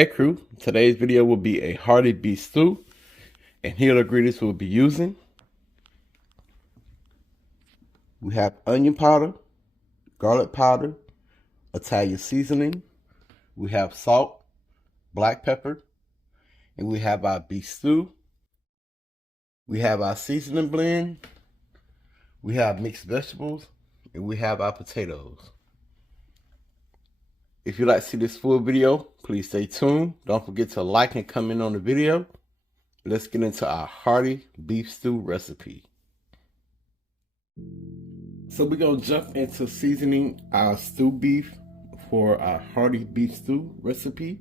Hey crew, today's video will be a hearty beef stew, and here are the ingredients we'll be using. We have onion powder, garlic powder, Italian seasoning, we have salt, black pepper, and we have our beef stew. We have our seasoning blend, we have mixed vegetables, and we have our potatoes. If you'd like to see this full video, please stay tuned. Don't forget to like and comment on the video. Let's get into our hearty beef stew recipe. So we're going to jump into seasoning our stew beef for our hearty beef stew recipe.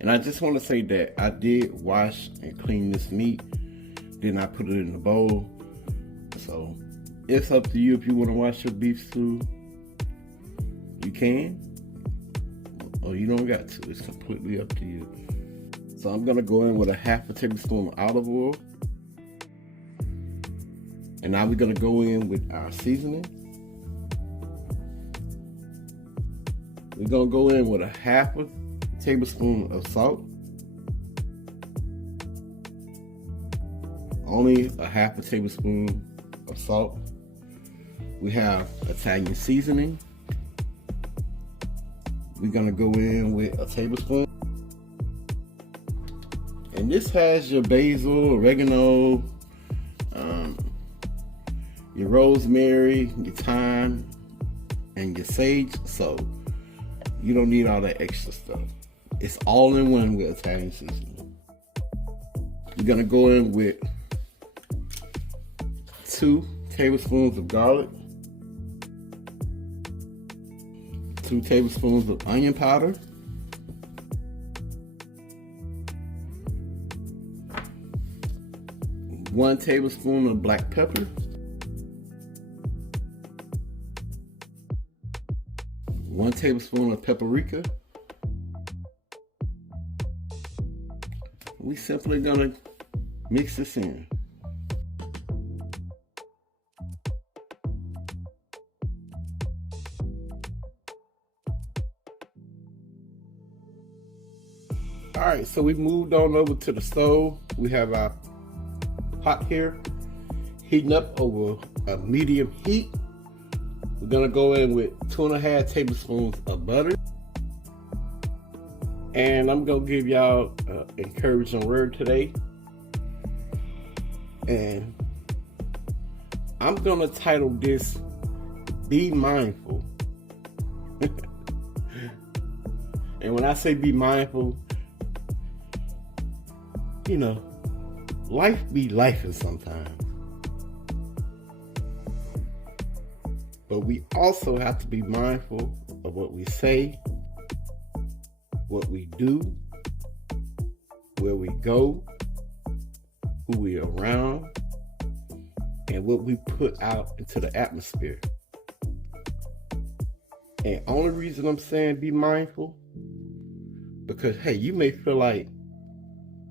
And I just want to say that I did wash and clean this meat. Then I put it in the bowl. So it's up to you if you want to wash your beef stew. You can. Or you don't got to. It's completely up to you. So I'm going to go in with a half a tablespoon of olive oil. And now we're going to go in with our seasoning. We're going to go in with a half a tablespoon of salt. Only a half a tablespoon of salt. We have Italian seasoning. We're gonna go in with a tablespoon. And this has your basil, oregano, your rosemary, your thyme, and your sage. So you don't need all that extra stuff. It's all in one with Italian seasoning. You're gonna go in with 2 tablespoons of garlic, 2 tablespoons of onion powder, 1 tablespoon of black pepper, 1 tablespoon of paprika. We simply gonna mix this in. Alright, so we moved on over to the stove. We have our pot here, heating up over a medium heat. We're gonna go in with 2.5 tablespoons of butter. And I'm gonna give y'all an encouraging word today. And I'm gonna title this, Be Mindful. And when I say be mindful, you know, life be lifing sometimes. But we also have to be mindful of what we say, what we do, where we go, who we're around, and what we put out into the atmosphere. And only reason I'm saying be mindful, because hey, you may feel like,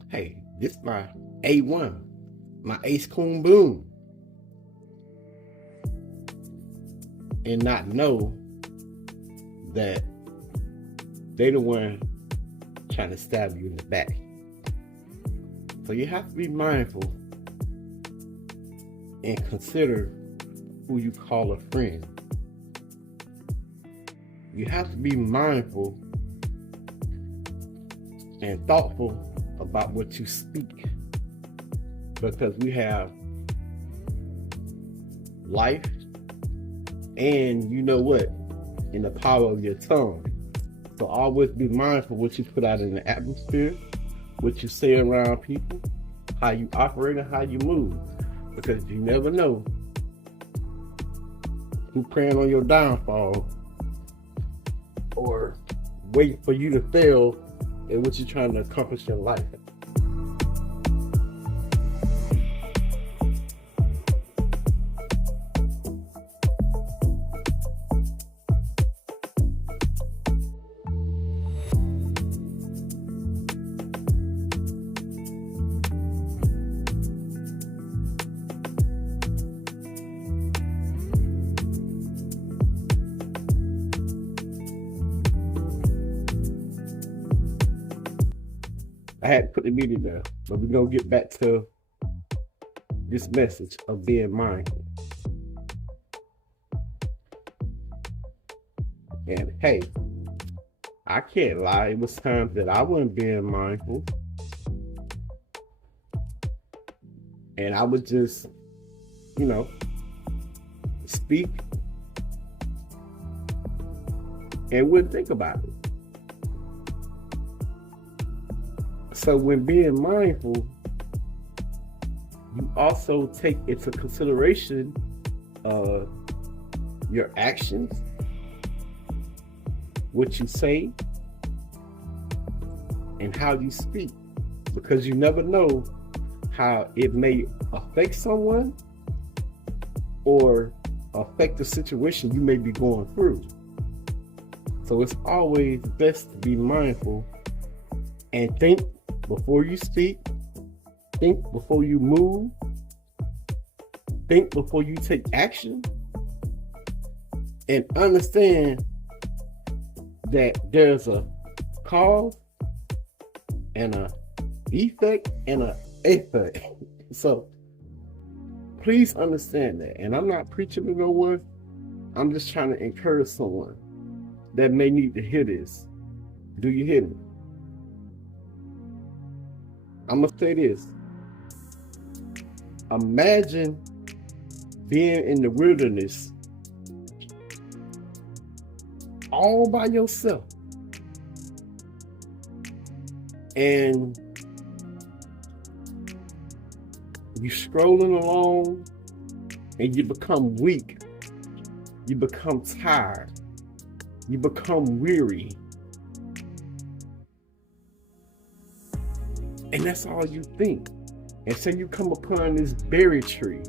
hey, this is my A1, my ace coon boom. And not know that they the one trying to stab you in the back. So you have to be mindful and consider who you call a friend. You have to be mindful and thoughtful about what you speak, because we have life and you know what, in the power of your tongue. So always be mindful what you put out in the atmosphere, what you say around people, how you operate and how you move, because you never know who's praying on your downfall or waiting for you to fail and what you're trying to accomplish in life. had to put the media down, but we're gonna get back to this message of being mindful. And hey, I can't lie, it was times that I wasn't being mindful. And I would just, speak and wouldn't think about it. So when being mindful, you also take into consideration your actions, what you say, and how you speak, because you never know how it may affect someone or affect the situation you may be going through. So it's always best to be mindful and think before you speak, think before you move, think before you take action, and understand that there's a cause and a effect and a effect. So please understand that. And I'm not preaching to no one. I'm just trying to encourage someone that may need to hear this. Do you hear me? I'm going to say this. Imagine being in the wilderness all by yourself. And you scrolling along and you become weak. You become tired. You become weary. And that's all you think. And so you come upon this berry tree.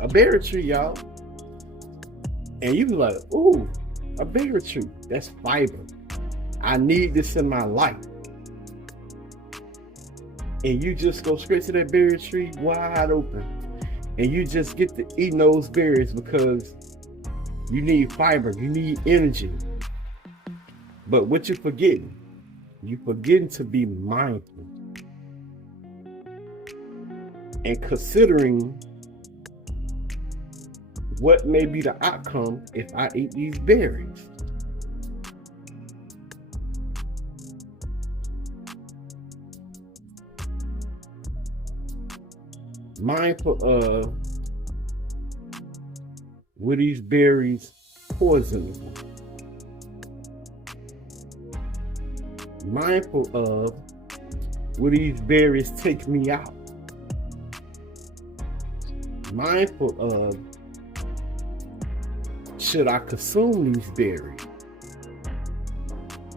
A berry tree, y'all. And you be like, ooh, a berry tree. That's fiber. I need this in my life. And you just go straight to that berry tree wide open. And you just get to eating those berries because you need fiber, you need energy. But what you forgetting? You forgetting to be mindful. And considering what may be the outcome if I eat these berries. Mindful of, were these berries poisonable? Mindful of, will these berries take me out? Mindful of, should I consume these berries?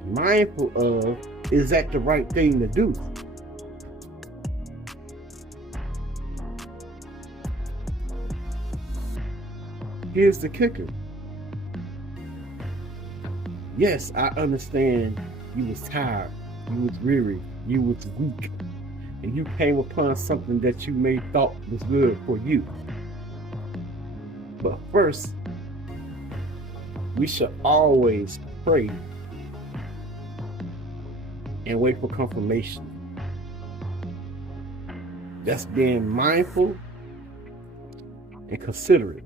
Mindful of, is that the right thing to do? Here's the kicker. Yes, I understand you was tired, you was weary, you was weak, and you came upon something that you may thought was good for you. But first, we should always pray and wait for confirmation. That's being mindful and considerate.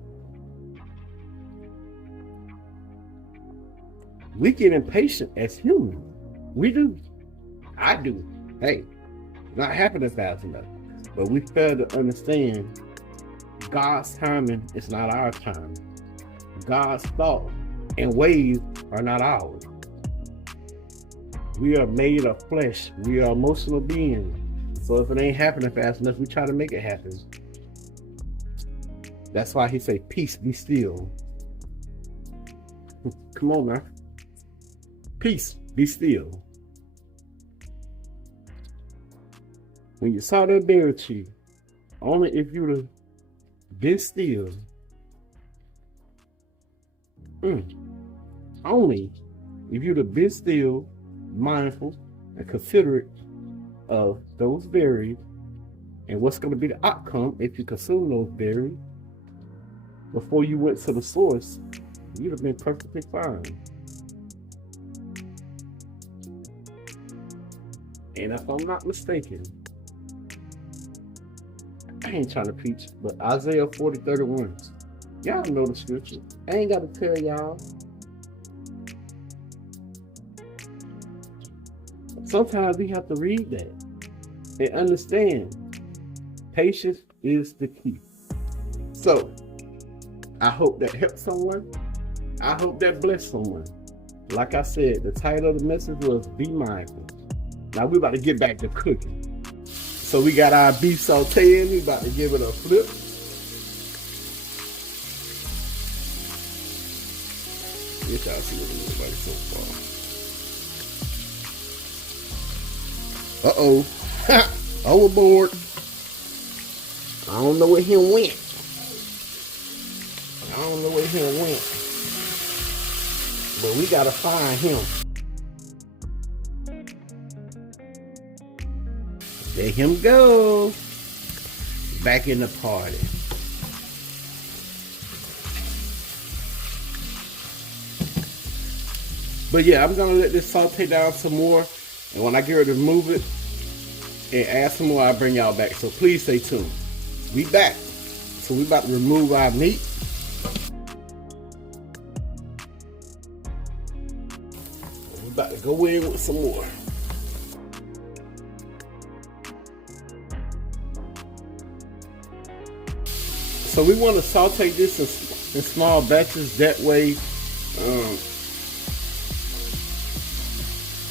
We get impatient as humans. We do. I do. Hey, not happening fast enough. But we fail to understand God's timing is not our time. God's thought and ways are not ours. We are made of flesh. We are emotional beings. So if it ain't happening fast enough, we try to make it happen. That's why he say, peace, be still. Come on now. Peace, be still. When you saw that berry tree, only if you'd have been still, only if you'd have been still, mindful, and considerate of those berries and what's going to be the outcome if you consume those berries before you went to the source, you'd have been perfectly fine. And if I'm not mistaken, I ain't trying to preach, but Isaiah 40:31. Y'all know the scripture. I ain't got to tell y'all. Sometimes we have to read that and understand. Patience is the key. So, I hope that helps someone. I hope that blessed someone. Like I said, the title of the message was Be Mindful. Now we about to get back to cooking. So we got our beef sauteing. We about to give it a flip. Let y'all see what it looks like so far. Uh-oh. Overboard. I don't know where he went. But we gotta find him. Let him go. Back in the party. But yeah, I'm gonna let this saute down some more. And when I get ready to move it and add some more, I'll bring y'all back. So please stay tuned. We back. So we about to remove our meat. We about to go in with some more. So we want to saute this in small batches. That way,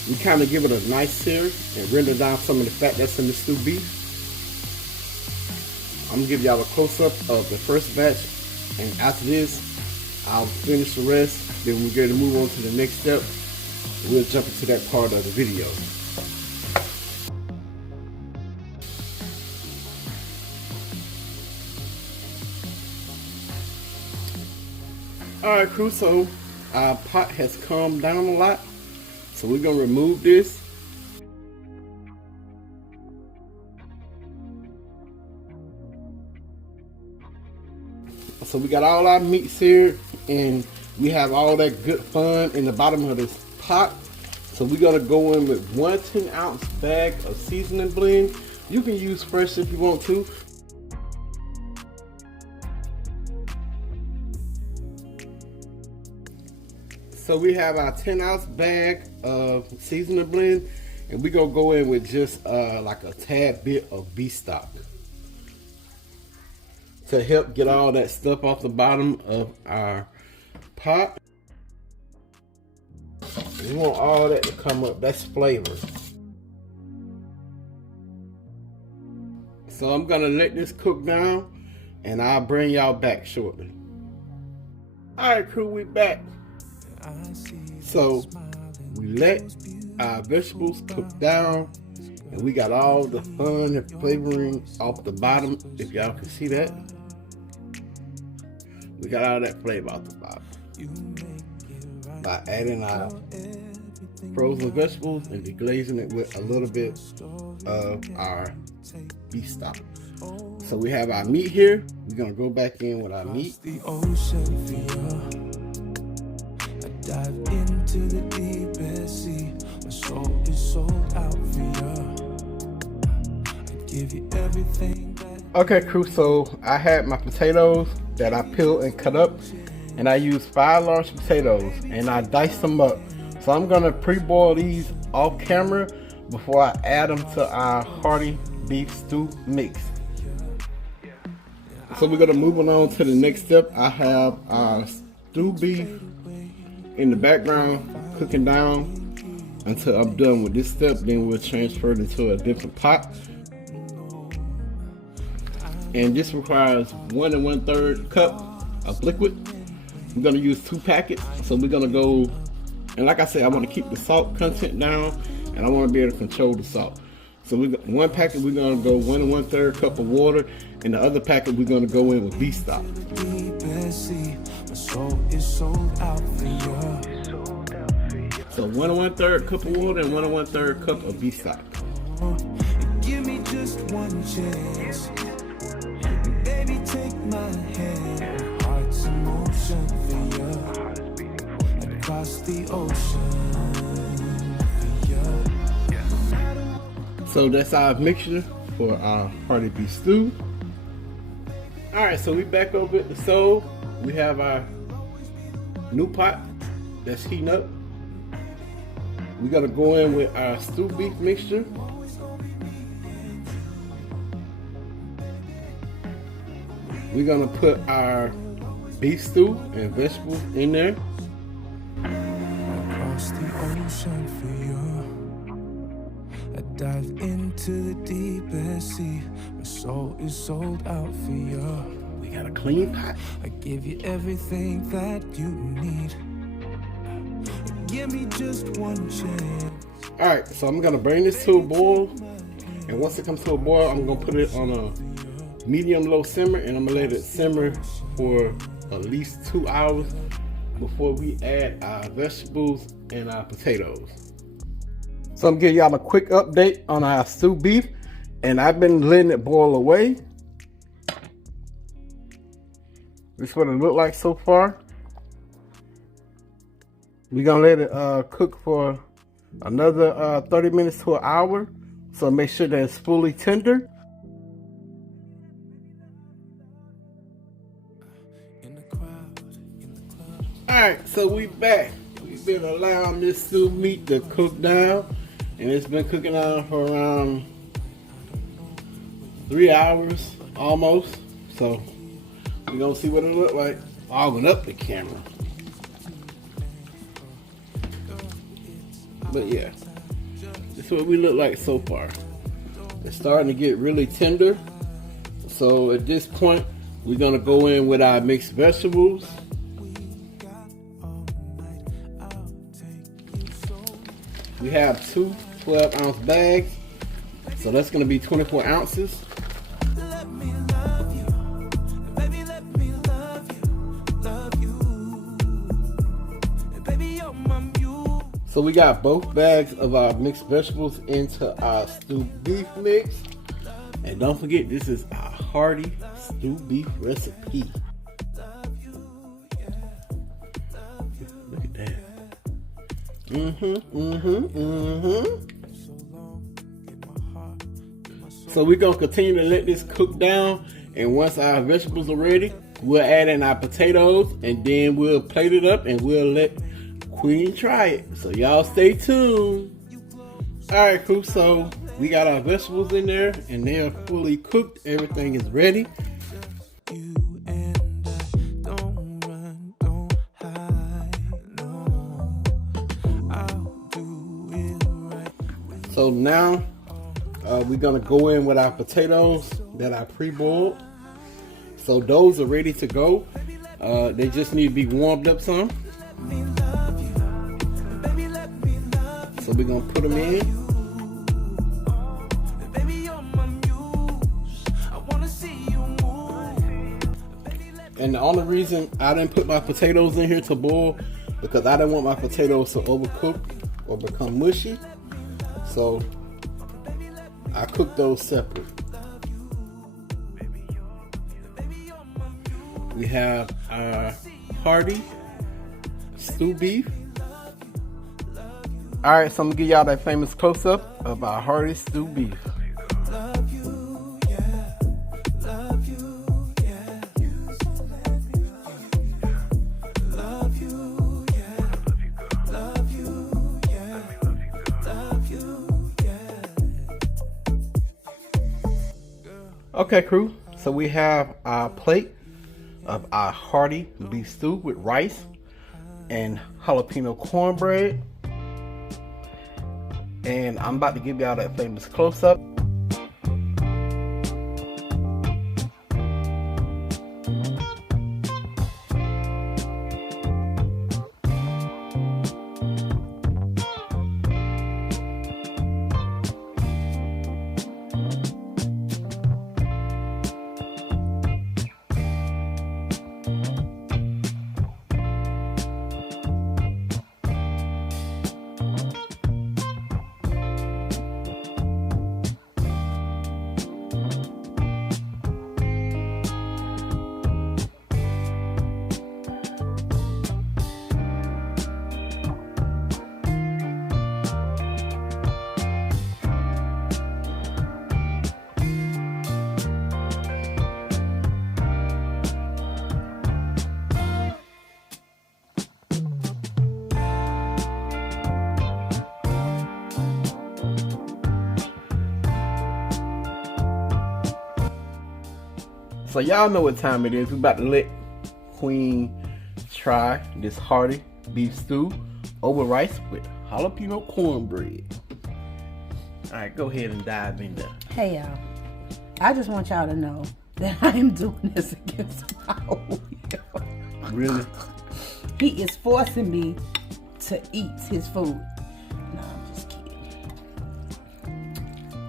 we kind of give it a nice sear and render down some of the fat that's in the stew beef. I'm gonna give y'all a close-up of the first batch, and after this, I'll finish the rest. Then when we get to move on to the next step, we'll jump into that part of the video. Alright crew, so our pot has calmed down a lot. So we're gonna remove this. So we got all our meat seared and we have all that good fun in the bottom of this pot. So we're gonna go in with 1 10-ounce bag of seasoning blend. You can use fresh if you want to. So we have our 10-ounce bag of seasoning blend, and we're gonna go in with just like a tad bit of beef stock to help get all that stuff off the bottom of our pot. We want all that to come up. That's flavor. So I'm gonna let this cook down, and I'll bring y'all back shortly. All right, crew, we back. So we let our vegetables cook down, and we got all the fun and flavoring off the bottom. If y'all can see that, we got all that flavor off the bottom by adding our frozen vegetables and deglazing it with a little bit of our beef stock. So we have our meat here. We're gonna go back in with our meat. Dive into the deepest sea. My soul is sold out for you. I give you everything. Okay, crew. So I had my potatoes that I peeled and cut up, and I used 5 large potatoes, and I diced them up. So I'm gonna pre-boil these off camera before I add them to our hearty beef stew mix. So we're gonna move on to the next step. I have our stew beef in the background cooking down until I'm done with this step. Then we'll transfer it into a different pot, and this requires 1 1/3 cup of liquid. I'm gonna use 2 packets, so we're gonna go, and like I said, I want to keep the salt content down, and I want to be able to control the salt. So we got 1 packet, we're gonna go 1 1/3 cup of water, and the other packet we're gonna go in with beef stock. So 1 1/3 cup of water and 1 1/3 cup of beef stock. Give me just one chance. Baby, take my hand. Heart's in motion for you. Across the ocean for you. So that's our mixture for our hearty beef stew. Alright, so we back over at the stove. We have our new pot that's heating up. We're gonna go in with our stew beef mixture. We're gonna put our beef stew and vegetables in there. Across the ocean for you, I dive into the deepest sea. My soul is sold out for you. We got a clean pot. I give you everything that you need. Give me just one chance. Alright, so I'm gonna bring this to a boil, and once it comes to a boil, I'm gonna put it on a medium-low simmer, and I'm gonna let it simmer for at least 2 hours before we add our vegetables and our potatoes. So I'm gonna give y'all a quick update on our stew beef, and I've been letting it boil away. This is what it looked like so far. We're gonna let it cook for another 30 minutes to an hour, so make sure that it's fully tender. Alright, so we back. We've been allowing this stew meat to cook down, and it's been cooking down for around 3 hours almost. So we're gonna see what it look like. Fogging up the camera. But yeah, this is what we look like so far. It's starting to get really tender. So at this point, we're gonna go in with our mixed vegetables. We have two 12-ounce bags, so that's going to be 24 ounces. So we got both bags of our mixed vegetables into our stewed beef mix. And don't forget, this is our hearty stewed beef recipe. Look at that. So we're gonna continue to let this cook down, and once our vegetables are ready, we'll add in our potatoes, and then we'll plate it up and we'll let Queen try it. So y'all stay tuned. Alright, crew, so we got our vegetables in there and they are fully cooked. Everything is ready. So now we're gonna go in with our potatoes that I pre-boiled. So those are ready to go. They just need to be warmed up some. So we're gonna put them in. And the only reason I didn't put my potatoes in here to boil, because I didn't want my potatoes to overcook or become mushy. So I cooked those separate. We have our hearty stew beef. Alright, so I'm gonna give y'all that famous close-up of our hearty stew beef. Okay, crew, so we have our plate of our hearty beef stew with rice and jalapeno cornbread. And I'm about to give y'all that famous close-up. So y'all know what time it is. We about to let Queen try this hearty beef stew over rice with jalapeno cornbread. Alright, go ahead and dive in there. Hey y'all, I just want y'all to know that I am doing this against my will. Really? He is forcing me to eat his food. No, I'm just kidding.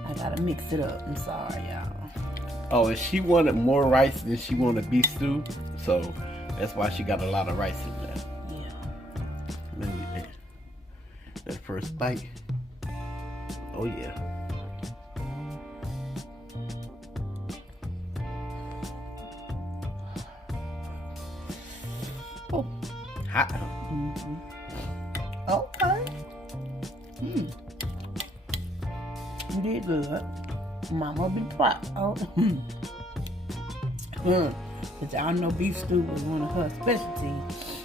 I gotta mix it up. I'm sorry, y'all. Oh, and she wanted more rice than she wanted beef stew, so that's why she got a lot of rice in there. Yeah. Let me get that first bite. Oh yeah. Oh. Hot. Okay. You did good. Mama be proud. Oh. But y'all know beef stew was one of her specialties.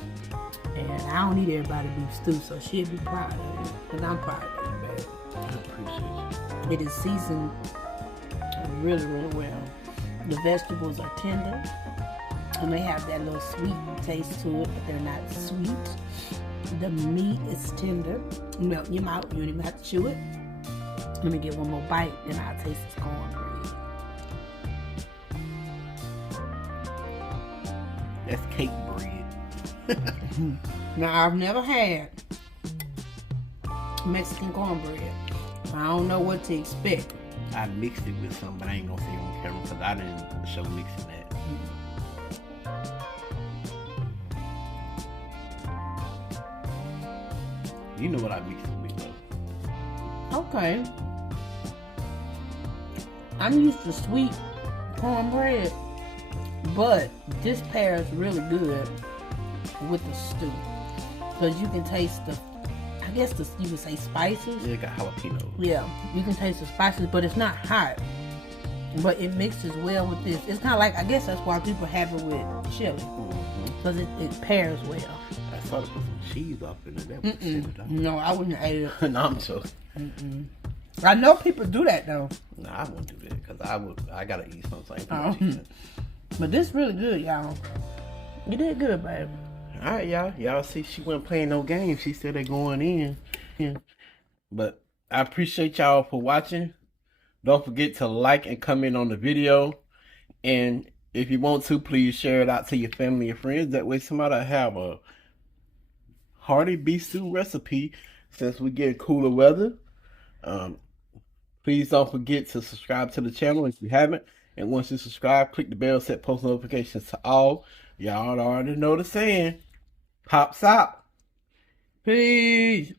And I don't eat everybody beef stew, so she'll be proud of it. And I'm proud of it, baby. I appreciate you. It is seasoned really, really well. The vegetables are tender. And they have that little sweet taste to it, but they're not sweet. The meat is tender. Melt in your mouth. You don't even have to chew it. Let me get one more bite, then I'll taste this cornbread. That's cake bread. Now, I've never had Mexican cornbread. I don't know what to expect. I mixed it with some, but I ain't gonna say it on camera because I didn't show mixing that. You know what I mixed it with though. Okay. I'm used to sweet cornbread, but this pairs really good with the stew. Because you can taste the, I guess you would say spices. Yeah, it got jalapeno. Yeah, you can taste the spices, but it's not hot. But it mixes well with this. It's kind of like, I guess that's why people have it with chili. Because it pairs well. I saw to put some cheese off in it. That was No, I wouldn't eat it. No, I'm joking. I know people do that though. No, I wouldn't do that because I gotta eat something. But this really good, y'all. You did good, babe. Alright, y'all. Y'all see she wasn't playing no games. She said they're going in. Yeah. But I appreciate y'all for watching. Don't forget to like and comment on the video. And if you want to, please share it out to your family and friends. That way somebody will have a hearty beef stew recipe since we get cooler weather. Please don't forget to subscribe to the channel if you haven't. And once you subscribe, click the bell, set post notifications to all. Y'all already know the saying. Pops out. Peace.